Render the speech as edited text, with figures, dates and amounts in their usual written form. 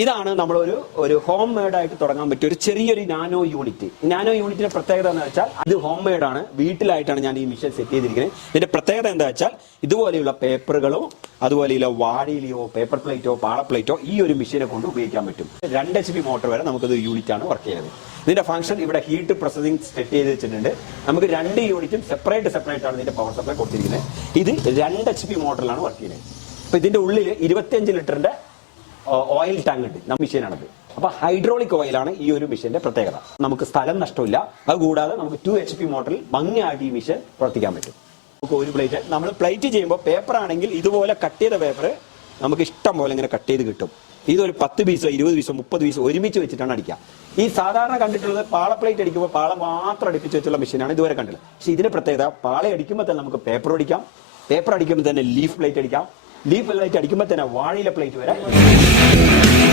ഇതാണ് നമ്മളൊരു home made ആയിട്ട് തുടങ്ങാൻ പറ്റിയ ഒരു ചെറിയൊരു നാനോ യൂണിറ്റ്. നാനോ യൂണിറ്റിന്റെ പ്രത്യേകത എന്ന് വെച്ചാൽ ഇത് ഹോം മെയ്ഡ് ആണ്, വീട്ടിലായിട്ടാണ് ഞാൻ ഈ മിഷൻ സെറ്റ് ചെയ്തിരിക്കുന്നത്. ഇതിന്റെ പ്രത്യേകത എന്താ വെച്ചാൽ ഇതുപോലെയുള്ള പേപ്പറുകളോ അതുപോലെയുള്ള വാഴയിലയോ പേപ്പർ പ്ലേറ്റോ പാള പ്ലേറ്റോ ഈ ഒരു മെഷീനെ കൊണ്ട് ഉപയോഗിക്കാൻ പറ്റും. 2 HP മോട്ടോർ വരെ നമുക്കത് യൂണിറ്റ് ആണ് വർക്ക് ചെയ്യുന്നത്. ഇതിന്റെ ഫംഗ്ഷൻ ഇവിടെ ഹീറ്റ് പ്രോസസിംഗ് സെറ്റ് ചെയ്ത് വെച്ചിട്ടുണ്ട്. നമുക്ക് 2 യൂണിറ്റും സെപ്പറേറ്റ് ആണ് ഇതിന്റെ പവർ സപ്ലൈ കൊടുത്തിരിക്കുന്നത്. ഇത് 2 HP മോട്ടറിലാണ് വർക്ക് ചെയ്യുന്നത്. അപ്പൊ ഇതിന്റെ ഉള്ളിൽ 25 ലിറ്ററിന്റെ ഓയിൽ ടാങ്ക് ഉണ്ട്. മെഷീനാണത്. അപ്പൊ ഹൈഡ്രോളിക് ഓയിലാണ് ഈ ഒരു മെഷീന്റെ പ്രത്യേകത. നമുക്ക് സ്ഥലം നഷ്ടമില്ല. അതുകൂടാതെ നമുക്ക് 2 HP മോട്ടറിൽ ഭംഗിയായിട്ട് ഈ മെഷീൻ പ്രവർത്തിക്കാൻ പറ്റും. നമുക്ക് ഒരു പ്ലേറ്റ് നമ്മൾ പ്ലേറ്റ് ചെയ്യുമ്പോൾ പേപ്പർ ആണെങ്കിൽ ഇതുപോലെ കട്ട് ചെയ്ത പേപ്പർ നമുക്ക് ഇഷ്ടം പോലെ ഇങ്ങനെ കട്ട് ചെയ്ത് കിട്ടും. ഇതൊരു 10 പീസോ 20 പീസോ 30 പീസോ ഒരുമിച്ച് വെച്ചിട്ടാണ് അടിക്കുക. ഈ സാധാരണ കണ്ടിട്ടുള്ളത് പാള പ്ലേറ്റ് അടിക്കുമ്പോൾ പാള മാത്രം അടുപ്പിച്ച് വെച്ചുള്ള മെഷീനാണ് ഇതുവരെ കണ്ടത്. പക്ഷെ ഇതിന്റെ പ്രത്യേകത പാള അടിക്കുമ്പോൾ തന്നെ നമുക്ക് പേപ്പർ അടിക്കാം, പേപ്പർ അടിക്കുമ്പോൾ തന്നെ ലീഫ് പ്ലേറ്റ് അടിക്കാം, ലീഫ് പ്ലേറ്റ് അടിക്കുമ്പോൾ തന്നെ വാഴയില പ്ലേറ്റ് വരെ